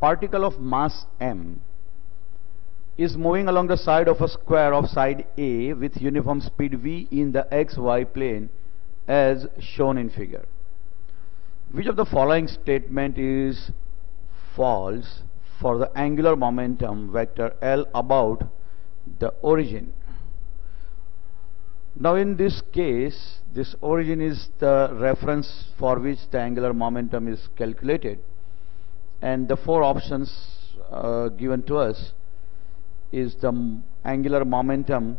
particle of mass m is moving along the side of a square of side A with uniform speed v in the xy plane as shown in figure. Which of the following statement is false for the angular momentum vector L about the origin? Now in this case, this origin is the reference for which the angular momentum is calculated, and the four options given to us is the angular momentum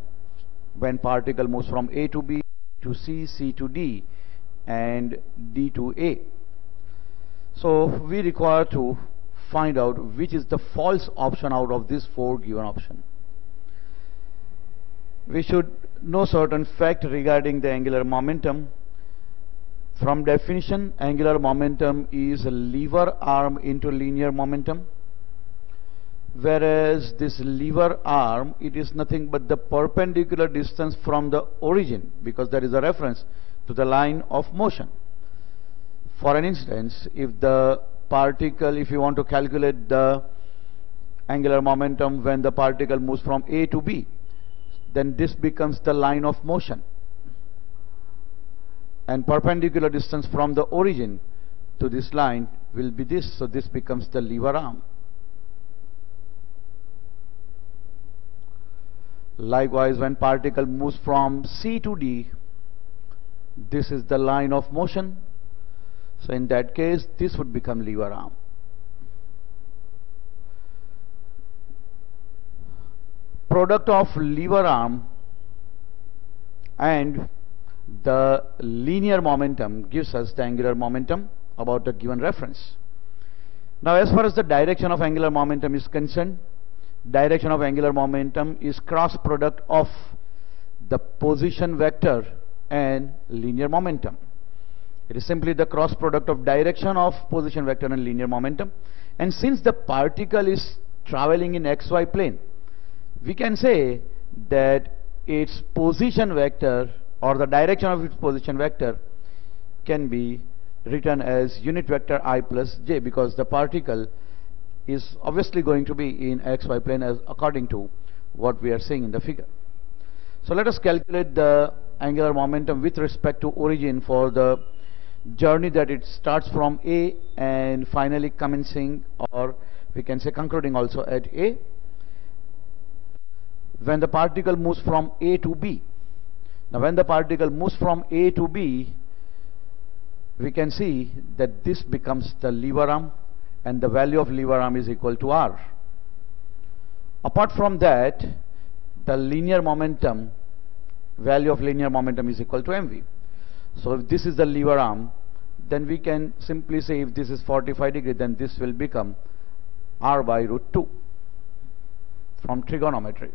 when particle moves from A to B to C, C to D, and D to A. So we require to find out which is the false option out of these four given options. We should know certain fact regarding the angular momentum. From definition, angular momentum is a lever arm into linear momentum, whereas this lever arm, it is nothing but the perpendicular distance from the origin, because there is a reference to the line of motion. For an instance, if the particle, if you want to calculate the angular momentum when the particle moves from A to B, then this becomes the line of motion, and perpendicular distance from the origin to this line will be this, so this becomes the lever arm. Likewise, when particle moves from C to D, this is the line of motion, so in that case this would become lever arm. Product of lever arm and the linear momentum gives us the angular momentum about the given reference. Now as far as the direction of angular momentum is concerned, direction of angular momentum is cross product of the position vector and linear momentum. It is simply the cross product of direction of position vector and linear momentum, and since the particle is traveling in xy plane, we can say that its position vector or the direction of its position vector can be written as unit vector I plus j, because the particle is obviously going to be in xy plane as according to what we are seeing in the figure. So let us calculate the angular momentum with respect to origin for the journey that it starts from A and finally commencing, or we can say concluding also at A, when the particle moves from A to B. Now when the particle moves from A to B, we can see that this becomes the lever arm, and the value of lever arm is equal to R. Apart from that, the linear momentum, value of linear momentum is equal to mv. So if this is the lever arm, then we can simply say if this is 45 degree, then this will become R by root 2 from trigonometry.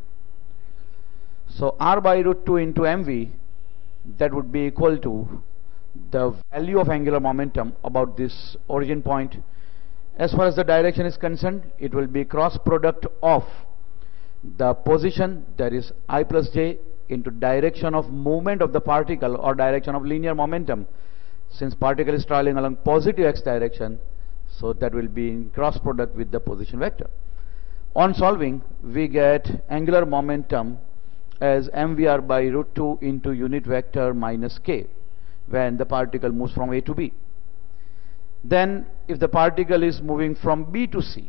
So R by root 2 into mv, that would be equal to the value of angular momentum about this origin point. As far as the direction is concerned, it will be cross product of the position, that is I plus j, into direction of movement of the particle or direction of linear momentum. Since particle is traveling along positive x direction, so that will be in cross product with the position vector. On solving, we get angular momentum as mvr by root 2 into unit vector minus k when the particle moves from A to B. Then if the particle is moving from B to C,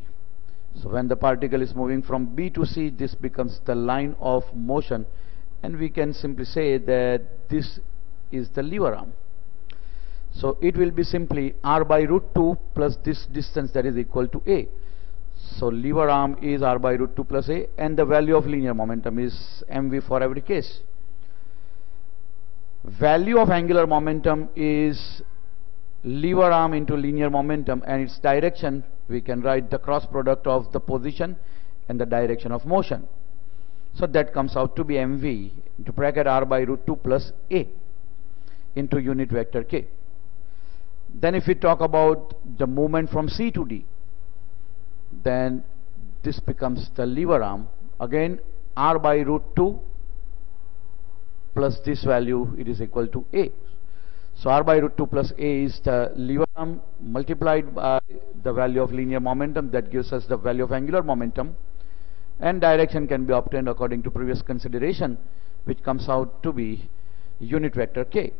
so when the particle is moving from B to C, this becomes the line of motion, and we can simply say that this is the lever arm. So it will be simply R by root 2 plus this distance, that is equal to A. So lever arm is R by root 2 plus A, and the value of linear momentum is mv for every case. Value of angular momentum is lever arm into linear momentum, and its direction we can write the cross product of the position and the direction of motion. So that comes out to be mv into bracket R by root 2 plus A into unit vector k. Then if we talk about the movement from C to D, then this becomes the lever arm, again R by root 2 plus this value, it is equal to A. So r by root 2 plus a is the lever arm multiplied by the value of linear momentum, that gives us the value of angular momentum, and direction can be obtained according to previous consideration, which comes out to be unit vector k.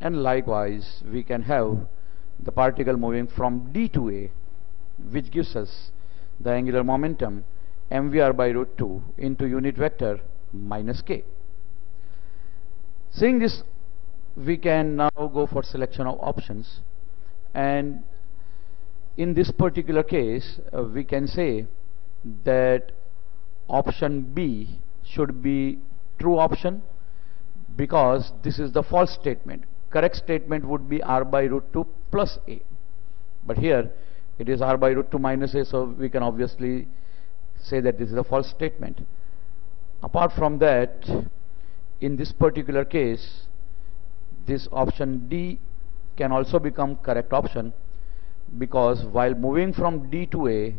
And likewise we can have the particle moving from D to A, which gives us the angular momentum mvr by root 2 into unit vector minus k. Seeing this, we can now go for selection of options, and in this particular case we can say that option B should be true option, because this is the false statement. Correct statement would be r by root 2 plus a, but here it is r by root 2 minus a, so we can obviously say that this is a false statement. Apart from that, in this particular case, this option D can also become correct option, because while moving from D to A,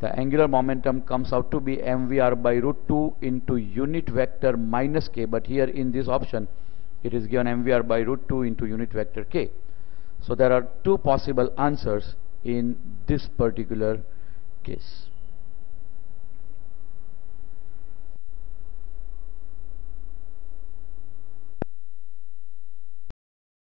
the angular momentum comes out to be mvr by root 2 into unit vector minus k, but here in this option it is given mvr by root 2 into unit vector k. So there are two possible answers in this particular case.